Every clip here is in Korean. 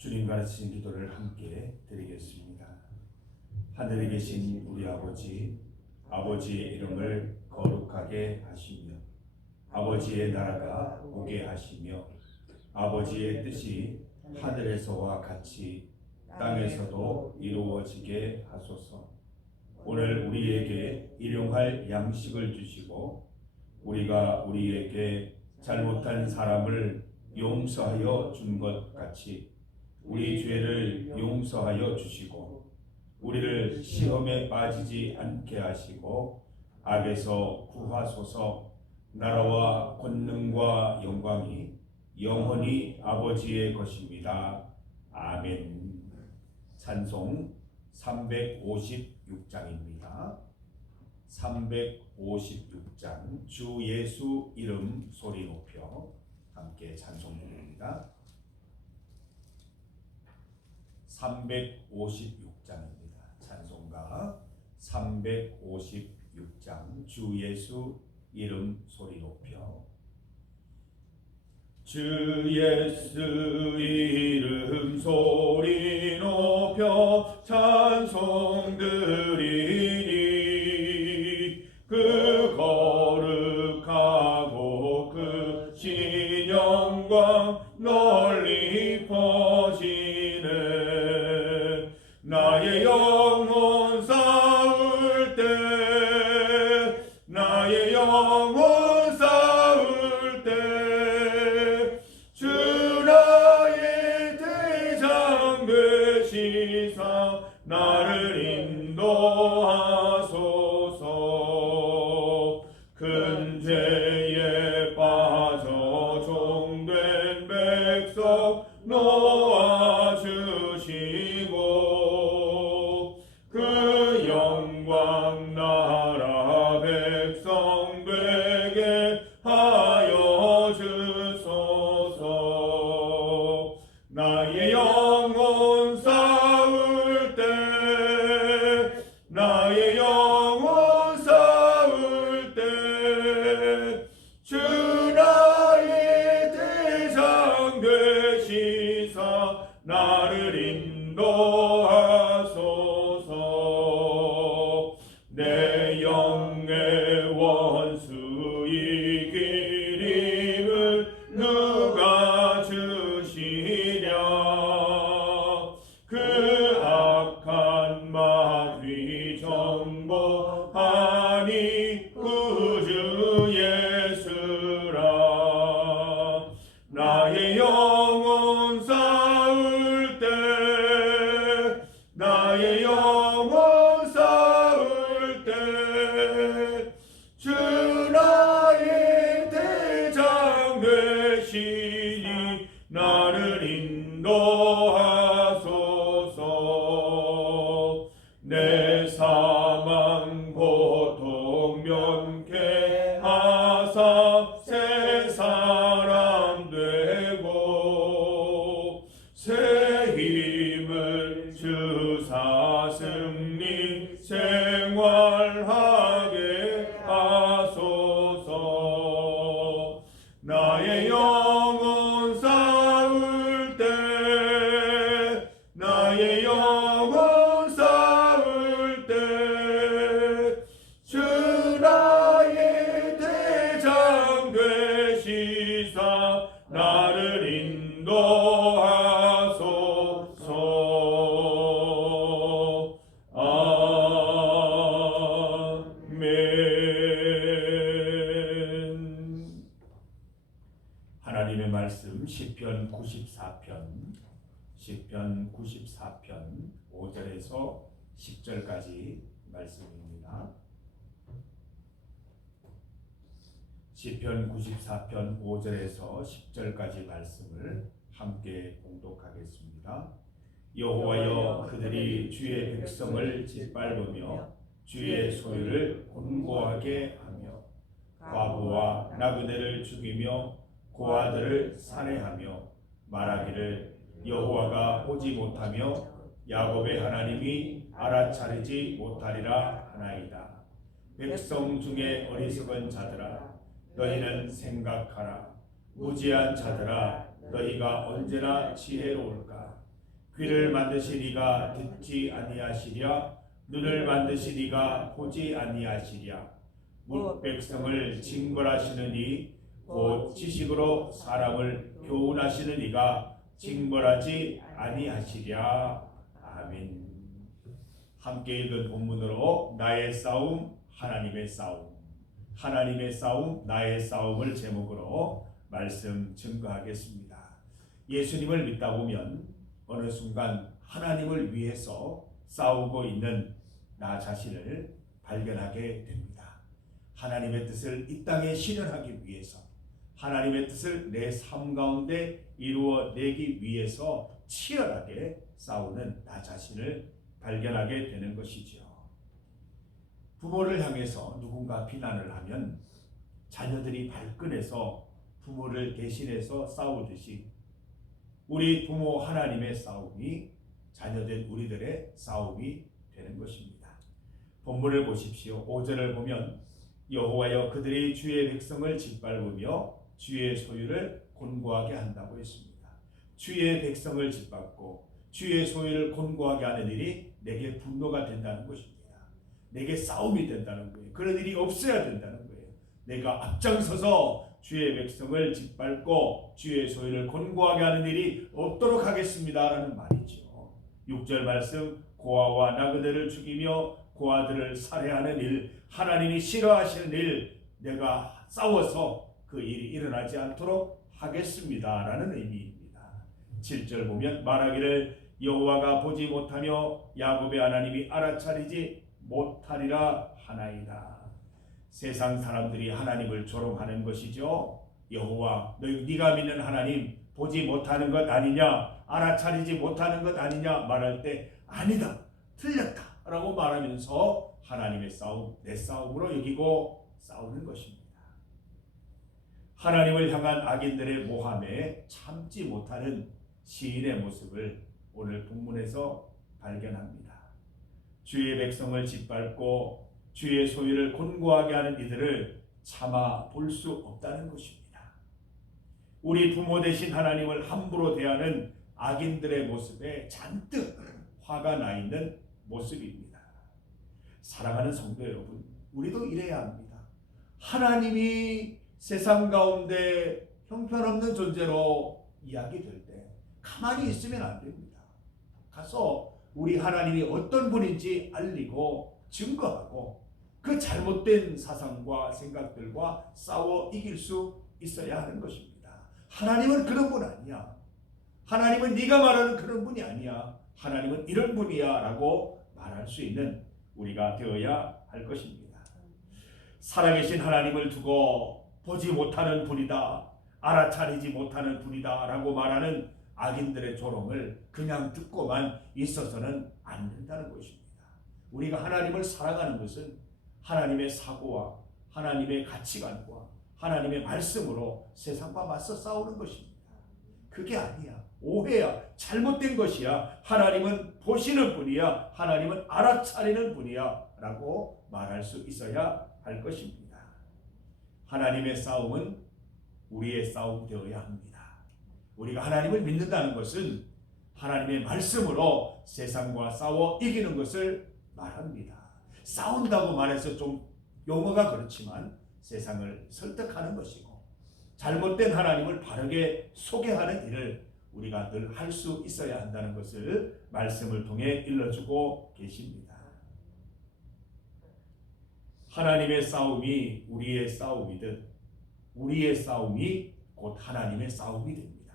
주님 가르치신 기도를 함께 드리겠습니다. 하늘에 계신 우리 아버지, 아버지의 이름을 거룩하게 하시며 아버지의 나라가 오게 하시며 아버지의 뜻이 하늘에서와 같이 땅에서도 이루어지게 하소서. 오늘 우리에게 일용할 양식을 주시고 우리가 우리에게 잘못한 사람을 용서하여 준 것 같이 우리 죄를 용서하여 주시고 우리를 시험에 빠지지 않게 하시고 악에서 구하소서. 나라와 권능과 영광이 영원히 아버지의 것입니다. 아멘. 찬송 356장입니다. 356장 주 예수 이름 소리 높여 함께 찬송 부릅니다. 356장입니다. 찬송가 356장 주 예수 이름 소리 높여. 주 예수 이름 소리 높여 찬송 드리니 그 거룩하고 크신 영광 널리 퍼지네. 나의 영혼 싸울 때 나의 영혼 싸울 때 주 나의 대장 되시사 나를 인도하소서. 큰 죄에 빠져 종된 백성 놓아주시고 그 영광 나라 백성 되게 하여 주소서. 나의 영혼 싸울 때 나의 영혼 싸울 때 주 나의 대장 되시사 나를 인도하소서. 내 영의 원수 이기림을 누가 주시랴. 그 악한 마귀 정복하니 구주 예수라. 나의 영혼 싸울 때 나의 영혼 싸울 때 주 나의 대장 되시니 나를 인도하소서. 내 사망 고통 면케하사 새 사람 되고 새 힘을 주사 승리 생활하게 하소서. 나의 영혼 싸울 때 나의 영혼 싸울 때 주 나의 대장 되시사 나를 인도하소서. 아멘. 하나님의 말씀 시편 94편 5절에서 10절까지 말씀입니다. 시편 94편 5절에서 10절까지 말씀을 함께 봉독하겠습니다. 여호와여, 그들이 주의 백성을 짓밟으며 주의 소유를 곤고하게 하며 과부와 나그네를 죽이며 고아들을 살해하며 말하기를 여호와가 보지 못하며 야곱의 하나님이 알아차리지 못하리라 하나이다. 백성 중에 어리석은 자들아, 너희는 생각하라. 무지한 자들아, 너희가 언제나 지혜로울까? 귀를 만드시니가 듣지 아니하시랴 눈을 만드시니가 보지 아니하시랴 뭇 백성을 징벌하시느니 곧 지식으로 사람을 교훈하시느니가 징벌하지 아니하시랴. 아멘. 함께 읽은 본문으로 나의 싸움 하나님의 싸움, 하나님의 싸움 나의 싸움을 제목으로 말씀 증거하겠습니다. 예수님을 믿다 보면 어느 순간 하나님을 위해서 싸우고 있는 나 자신을 발견하게 됩니다. 하나님의 뜻을 이 땅에 실현하기 위해서, 하나님의 뜻을 내 삶 가운데 이루어내기 위해서 치열하게 싸우는 나 자신을 발견하게 되는 것이죠. 부모를 향해서 누군가 비난을 하면 자녀들이 발끈해서 부모를 대신해서 싸우듯이 우리 부모 하나님의 싸움이 자녀된 우리들의 싸움이 되는 것입니다. 본문을 보십시오. 5절을 보면 여호와여 그들이 주의 백성을 짓밟으며 주의 소유를 곤고하게 한다고 했습니다. 주의 백성을 짓밟고 주의 소유를 곤고하게 하는 일이 내게 분노가 된다는 것입니다. 내게 싸움이 된다는 거예요. 그런 일이 없어야 된다는 거예요. 내가 앞장서서 주의 백성을 짓밟고 주의 소유를 곤고하게 하는 일이 없도록 하겠습니다 라는 말이죠. 6절 말씀 고아와 나그네를 죽이며 고아들을 살해하는 일, 하나님이 싫어하시는 일, 내가 싸워서 그 일이 일어나지 않도록 하겠습니다 라는 의미입니다. 7절 보면 말하기를 여호와가 보지 못하며 야곱의 하나님이 알아차리지 못하리라 하나이다. 세상 사람들이 하나님을 조롱하는 것이죠. 여호와 네가 믿는 하나님 보지 못하는 것 아니냐, 알아차리지 못하는 것 아니냐 말할 때 아니다, 틀렸다 라고 말하면서 하나님의 싸움, 내 싸움으로 여기고 싸우는 것입니다. 하나님을 향한 악인들의 모함에 참지 못하는 시인의 모습을 오늘 본문에서 발견합니다. 주의 백성을 짓밟고 주의 소유를 곤고하게 하는 이들을 참아 볼 수 없다는 것입니다. 우리 부모 되신 하나님을 함부로 대하는 악인들의 모습에 잔뜩 화가 나 있는 모습입니다. 사랑하는 성도 여러분, 우리도 이래야 합니다. 하나님이 세상 가운데 형편없는 존재로 이야기될 때 가만히 있으면 안 됩니다. 가서 우리 하나님이 어떤 분인지 알리고 증거하고 그 잘못된 사상과 생각들과 싸워 이길 수 있어야 하는 것입니다. 하나님은 그런 분 아니야. 하나님은 네가 말하는 그런 분이 아니야. 하나님은 이런 분이야 라고 말할 수 있는 우리가 되어야 할 것입니다. 살아계신 하나님을 두고 보지 못하는 분이다, 알아차리지 못하는 분이다 라고 말하는 악인들의 조롱을 그냥 듣고만 있어서는 안 된다는 것입니다. 우리가 하나님을 사랑하는 것은 하나님의 사고와 하나님의 가치관과 하나님의 말씀으로 세상과 맞서 싸우는 것입니다. 그게 아니야. 오해야. 잘못된 것이야. 하나님은 보시는 분이야. 하나님은 알아차리는 분이야 라고 말할 수 있어야 할 것입니다. 하나님의 싸움은 우리의 싸움 되어야 합니다. 우리가 하나님을 믿는다는 것은 하나님의 말씀으로 세상과 싸워 이기는 것을 말합니다. 싸운다고 말해서 좀 용어가 그렇지만 세상을 설득하는 것이고 잘못된 하나님을 바르게 소개하는 일을 우리가 늘 할 수 있어야 한다는 것을 말씀을 통해 일러주고 계십니다. 하나님의 싸움이 우리의 싸움이듯 우리의 싸움이 곧 하나님의 싸움이 됩니다.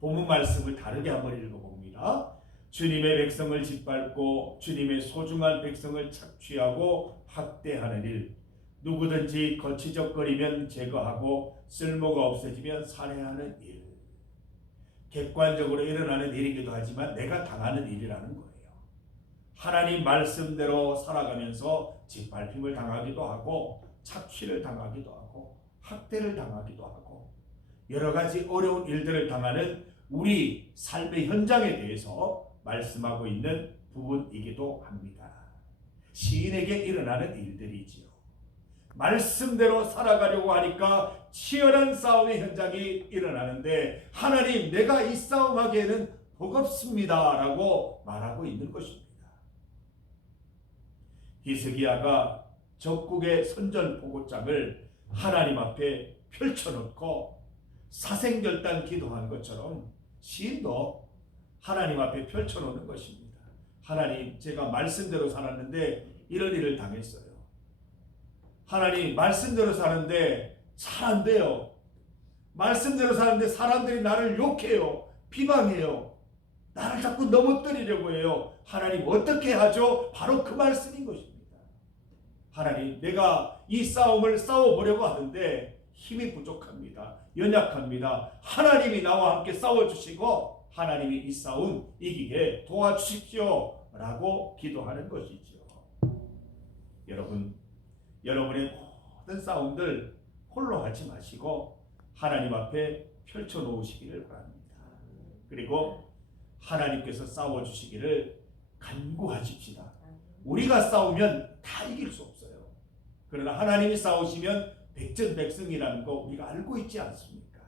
본문 말씀을 다르게 한번 읽어봅니다. 주님의 백성을 짓밟고 주님의 소중한 백성을 착취하고 학대하는 일, 누구든지 거치적거리면 제거하고 쓸모가 없어지면 살해하는 일. 객관적으로 일어나는 일이기도 하지만 내가 당하는 일이라는 거예요. 하나님 말씀대로 살아가면서 짓밟힘을 당하기도 하고 착취를 당하기도 하고 학대를 당하기도 하고 여러 가지 어려운 일들을 당하는 우리 삶의 현장에 대해서 말씀하고 있는 부분이기도 합니다. 시인에게 일어나는 일들이지요. 말씀대로 살아가려고 하니까 치열한 싸움의 현장이 일어나는데 하나님 내가 이 싸움하기에는 버겁습니다라고 말하고 있는 것입니다. 히스기야가 적국의 선전포고장을 하나님 앞에 펼쳐놓고 사생결단 기도한 것처럼 시인도 하나님 앞에 펼쳐놓는 것입니다. 하나님, 제가 말씀대로 살았는데 이런 일을 당했어요. 하나님, 말씀대로 사는데 잘 안 돼요. 말씀대로 사는데 사람들이 나를 욕해요. 비방해요. 나를 자꾸 넘어뜨리려고 해요. 하나님, 어떻게 하죠? 바로 그 말씀인 것입니다. 하나님, 내가 이 싸움을 싸워보려고 하는데 힘이 부족합니다. 연약합니다. 하나님이 나와 함께 싸워주시고 하나님이 이 싸움 이기게 도와주십시오 라고 기도하는 것이죠. 여러분, 여러분의 모든 싸움들 홀로 하지 마시고 하나님 앞에 펼쳐놓으시기를 바랍니다. 그리고 하나님께서 싸워주시기를 간구하십시다. 우리가 싸우면 다 이길 수 없어요. 그러나 하나님이 싸우시면 백전백승이라는 거 우리가 알고 있지 않습니까?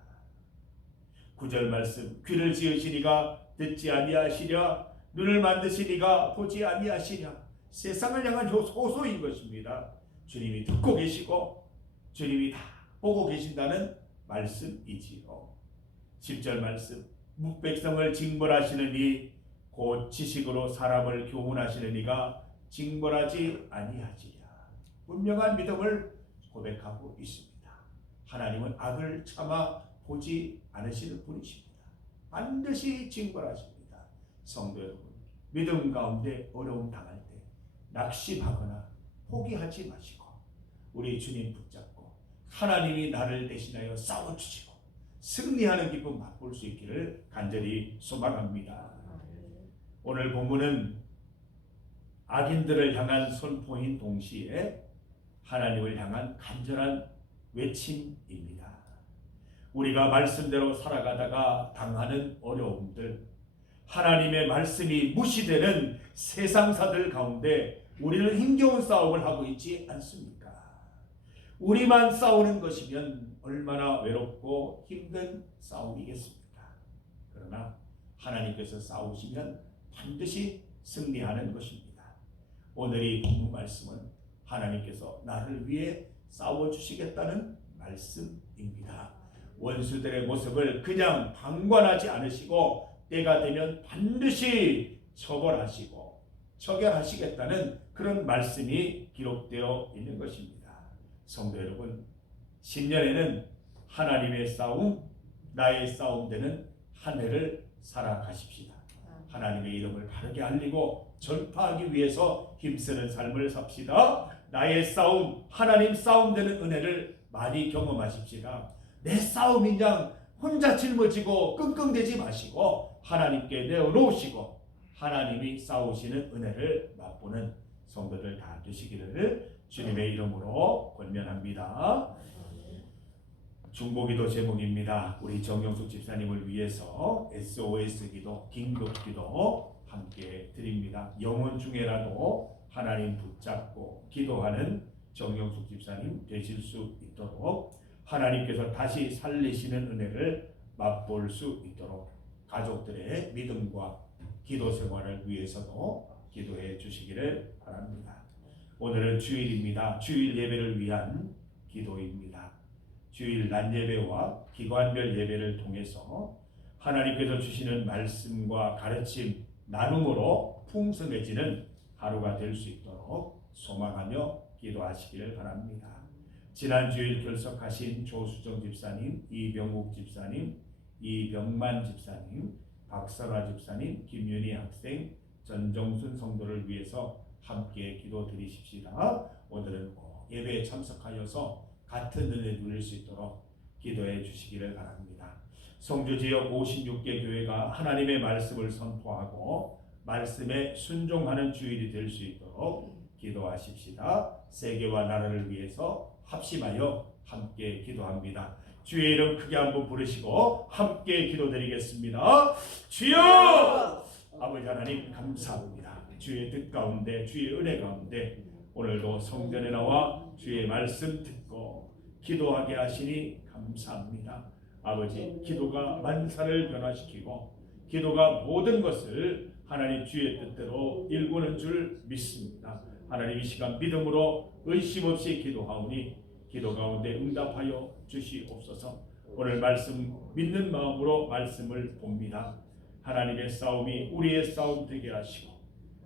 9절 말씀, 귀를 지으시니가 듣지 아니하시랴, 눈을 만드시니가 보지 아니하시랴. 세상을 향한 호소인 것입니다. 주님이 듣고 계시고 주님이 다 보고 계신다는 말씀이지요. 10절 말씀, 묵백성을 징벌하시느니 곧 지식으로 사람을 교훈하시는 이가 징벌하지 아니하지랴. 분명한 믿음을 고백하고 있습니다. 하나님은 악을 참아 보지 않으시는 분이십니다. 반드시 징벌하십니다. 성도 여러분, 믿음 가운데 어려움 당할 때 낙심하거나 포기하지 마시고 우리 주님 붙잡고 하나님이 나를 대신하여 싸워주시고 승리하는 기쁨 맛볼 수 있기를 간절히 소망합니다. 오늘 본문은 악인들을 향한 선포인 동시에 하나님을 향한 간절한 외침입니다. 우리가 말씀대로 살아가다가 당하는 어려움들, 하나님의 말씀이 무시되는 세상사들 가운데 우리는 힘겨운 싸움을 하고 있지 않습니까? 우리만 싸우는 것이면 얼마나 외롭고 힘든 싸움이겠습니까? 그러나 하나님께서 싸우시면 반드시 승리하는 것입니다. 오늘 이 본문 말씀은 하나님께서 나를 위해 싸워주시겠다는 말씀입니다. 원수들의 모습을 그냥 방관하지 않으시고 때가 되면 반드시 처벌하시고 처결하시겠다는 그런 말씀이 기록되어 있는 것입니다. 성도 여러분, 신년에는 하나님의 싸움, 나의 싸움 되는 한 해를 살아가십시다. 하나님의 이름을 바르게 알리고 전파하기 위해서 힘쓰는 삶을 삽시다. 나의 싸움, 하나님 싸움 되는 은혜를 많이 경험하십시다. 내 싸움이냐 혼자 짊어지고 끙끙대지 마시고 하나님께 내어놓으시고 하나님이 싸우시는 은혜를 맛보는 성도들 다 되시기를 주님의 이름으로 권면합니다. 중보기도 제목입니다. 우리 정영숙 집사님을 위해서 SOS 기도, 긴급 기도 함께 드립니다. 영혼 중에라도 하나님 붙잡고 기도하는 정영숙 집사님 되실 수 있도록 하나님께서 다시 살리시는 은혜를 맛볼 수 있도록 가족들의 믿음과 기도 생활을 위해서도 기도해 주시기를 바랍니다. 오늘은 주일입니다. 주일 예배를 위한 기도입니다. 주일 낮 예배와 기관별 예배를 통해서 하나님께서 주시는 말씀과 가르침, 나눔으로 풍성해지는 하루가 될 수 있도록 소망하며 기도하시기를 바랍니다. 지난 주일 결석하신 조수정 집사님, 이병욱 집사님, 이병만 집사님, 박설화 집사님, 김윤희 학생, 전정순 성도를 위해서 함께 기도 드리십시다. 오늘은 예배에 참석하여서 같은 은혜 누릴 수 있도록 기도해 주시기를 바랍니다. 성주 지역 56개 교회가 하나님의 말씀을 선포하고 말씀에 순종하는 주일이 될 수 있도록 기도하십시다. 세계와 나라를 위해서 합심하여 함께 기도합니다. 주의 이름 크게 한번 부르시고 함께 기도드리겠습니다. 주여! 아버지 하나님 감사합니다. 주의 뜻 가운데 주의 은혜 가운데 오늘도 성전에 나와 주의 말씀 듣고 기도하게 하시니 감사합니다. 아버지, 기도가 만사를 변화시키고 기도가 모든 것을 하나님 주의 뜻대로 일구는 줄 믿습니다. 하나님 이 시간 믿음으로 의심 없이 기도하오니 기도 가운데 응답하여 주시옵소서. 오늘 말씀 믿는 마음으로 말씀을 봅니다. 하나님의 싸움이 우리의 싸움 되게 하시고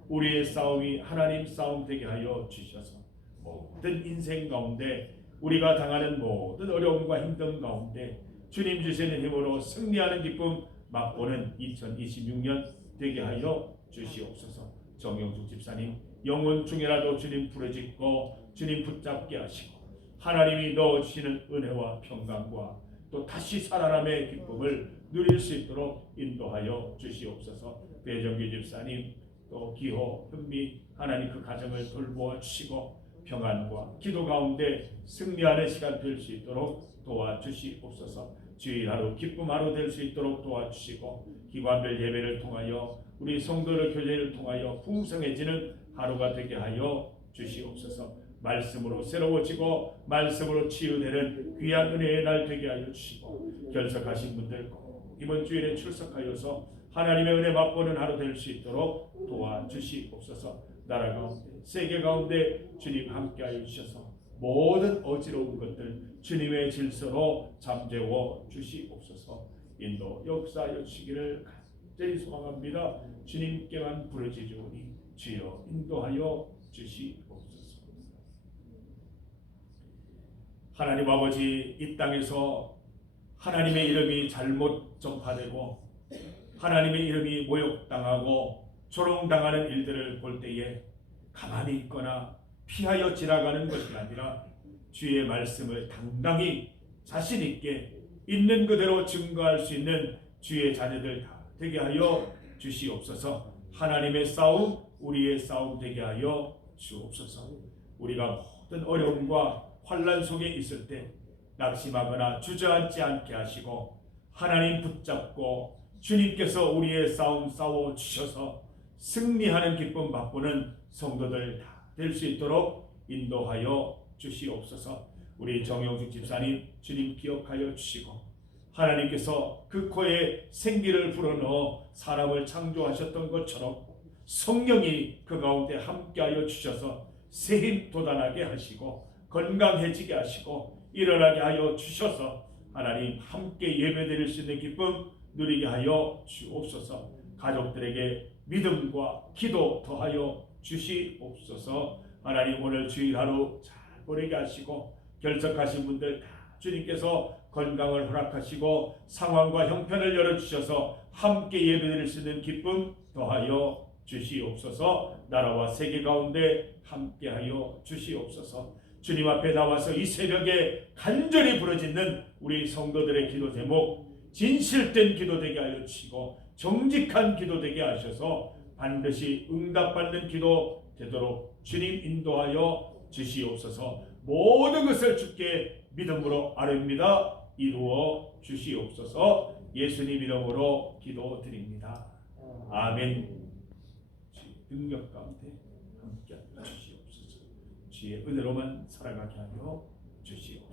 우리의 싸움이 하나님 싸움 되게 하여 주셔서 모든 인생 가운데 우리가 당하는 모든 어려움과 힘든 가운데 주님 주시는 힘으로 승리하는 기쁨 맛보는 2026년 되게 하여 주시옵소서. 정영숙 집사님 영혼 중에라도 주님 부르짖고 주님 붙잡게 하시고 하나님이 넣어주시는 은혜와 평강과 또 다시 살아남의 기쁨을 누릴 수 있도록 인도하여 주시옵소서. 배정규 집사님 또 기호 현미 하나님 그 가정을 돌보아 주시고 평안과 기도 가운데 승리하는 시간 될 수 있도록 도와주시옵소서. 주일 하루 기쁨 하루 될 수 있도록 도와주시고 기관별 예배를 통하여 우리 성도의 교제를 통하여 풍성해지는 하루가 되게 하여 주시옵소서. 말씀으로 새로워지고 말씀으로 치유되는 귀한 은혜의 날 되게 하여 주시고 결석하신 분들 꼭 이번 주일에 출석하여서 하나님의 은혜 맛보는 하루 될 수 있도록 도와주시옵소서. 나라 가운데 세계 가운데 주님 함께하여 주셔서 모든 어지러운 것들 주님의 질서로 잠재워 주시옵소서. 인도 역사하여 주시기를 간절히 소망합니다. 주님께만 부르짖으오니 주여 인도하여 주시옵소서. 하나님 아버지, 이 땅에서 하나님의 이름이 잘못 전파되고 하나님의 이름이 모욕당하고 조롱당하는 일들을 볼 때에 가만히 있거나 피하여 지나가는 것이 아니라 주의 말씀을 당당히 자신 있게 있는 그대로 증거할 수 있는 주의 자녀들 다 되게 하여 주시옵소서. 하나님의 싸움 우리의 싸움 되게 하여 주옵소서. 우리가 모든 어려움과 환난 속에 있을 때 낙심하거나 주저앉지 않게 하시고 하나님 붙잡고 주님께서 우리의 싸움 싸워 주셔서 승리하는 기쁨 맛보는 성도들 다 될 수 있도록 인도하여 주시옵소서. 우리 정영숙 집사님 주님 기억하여 주시고 하나님께서 그 코에 생기를 불어넣어 사람을 창조하셨던 것처럼 성령이 그 가운데 함께하여 주셔서 새힘 돋아나게 하시고 건강해지게 하시고 일어나게 하여 주셔서 하나님 함께 예배드릴 수 있는 기쁨 누리게 하여 주옵소서. 가족들에게 믿음과 기도 더하여 주시옵소서. 하나님 오늘 주일 하루 잘 보내게 하시고 결석하신 분들 다 주님께서 건강을 허락하시고 상황과 형편을 열어주셔서 함께 예배드릴 수 있는 기쁨 더하여 주시옵소서. 나라와 세계 가운데 함께하여 주시옵소서. 주님 앞에 나와서 이 새벽에 간절히 부르짖는 우리 성도들의 기도 제목 진실된 기도 되게 하여 주시고 정직한 기도 되게 하셔서 반드시 응답받는 기도 되도록 주님 인도하여 주시옵소서. 모든 것을 주께 믿음으로 아뢰옵니다. 이루어 주시옵소서. 예수님 이름으로 기도드립니다. 아멘. 능력 가운데 함께 주시옵소서. 주의 은혜로만 살아가게 하여 주시옵소서.